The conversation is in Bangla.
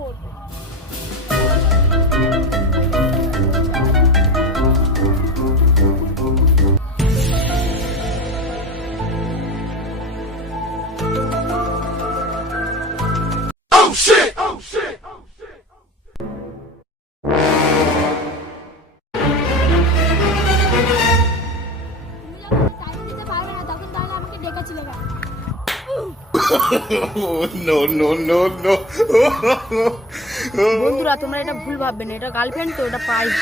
করবে। বন্ধুরা তোমরা এটা ভুল ভাববে না, এটা গার্লফ্রেন্ড তো, এটা প্রাইজ।